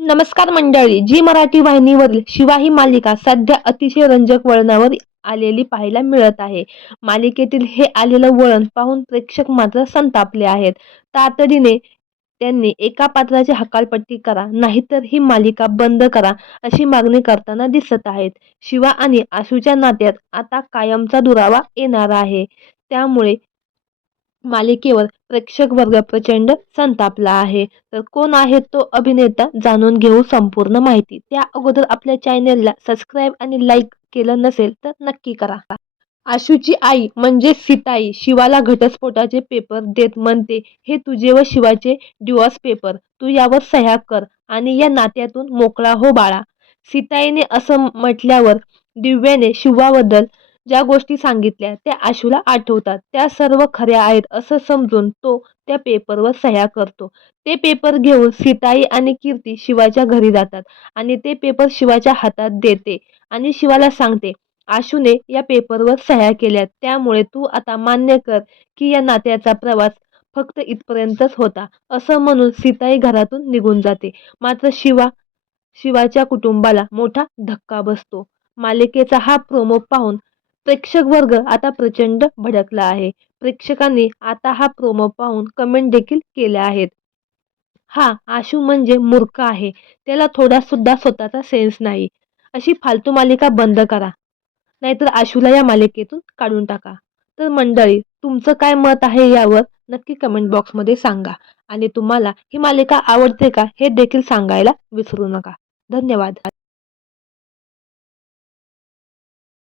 नमस्कार मंडळी जी मराठी वाहिनीवरील शिवा ही मालिका सध्या अतिशय रंजक वळणावर आलेली पाहायला मिळत आहे. मालिकेतील हे आलेलं वळण पाहून प्रेक्षक मात्र संतापले आहेत. तातडीने त्यांनी एका पात्राची हकालपट्टी करा नाहीतर ही मालिका बंद करा अशी मागणी करताना दिसत आहेत. शिवा आणि आशूच्या नात्यात आता कायमचा दुरावा येणार आहे. त्यामुळे मालिकेवर प्रेक्षक वर्ग प्रचंड संतापला आहे. तर कोण आहे तो अभिनेता जाणून घेऊ संपूर्ण माहिती. त्या अगोदर आपल्या चॅनेलला सबस्क्राईब आणि लाईक केलं नसेल तर नक्की करा. आशूची आई म्हणजे सीताई शिवाला घटस्फोटाचे पेपर देत म्हणते हे तुझे व शिवाचे डिवॉर्स पेपर तू यावर सह्या कर आणि या नात्यातून मोकळा हो बाळा. सीताईने असं म्हटल्यावर दिव्याने शिवाबद्दल ज्या गोष्टी सांगितल्या त्या आशूला आठवतात. त्या सर्व खऱ्या आहेत असं समजून तो त्या पेपरवर सह्या करतो. ते पेपर घेऊन सीताई आणि कीर्ती शिवाच्या घरी जातात आणि ते पेपर शिवाच्या हातात देते आणि शिवाला सांगते आशूने या पेपरवर सह्या केल्या त्यामुळे तू आता मान्य कर की या नात्याचा प्रवास फक्त इथपर्यंतच होता. असं म्हणून सीताई घरातून निघून जाते. मात्र शिवा शिवाच्या कुटुंबाला मोठा धक्का बसतो. मालिकेचा हा प्रोमो पाहून प्रेक्षक वर्ग आता प्रचंड भडकला आहे. प्रेक्षकांनी आता हा प्रोमो पाहून कमेंट देखील केल्या आहेत. हा आशू म्हणजे मूर्ख आहे. त्याला थोडा सुद्धा स्वतःचा सेन्स नाही. अशी फालतू मालिका बंद करा. नाहीतर आशूला या मालिकेतून काढून टाका. तर मंडळी तुमचं काय मत आहे यावर नक्की कमेंट बॉक्समध्ये सांगा. आणि तुम्हाला ही मालिका आवडते का हे देखील सांगायला विसरू नका. धन्यवाद.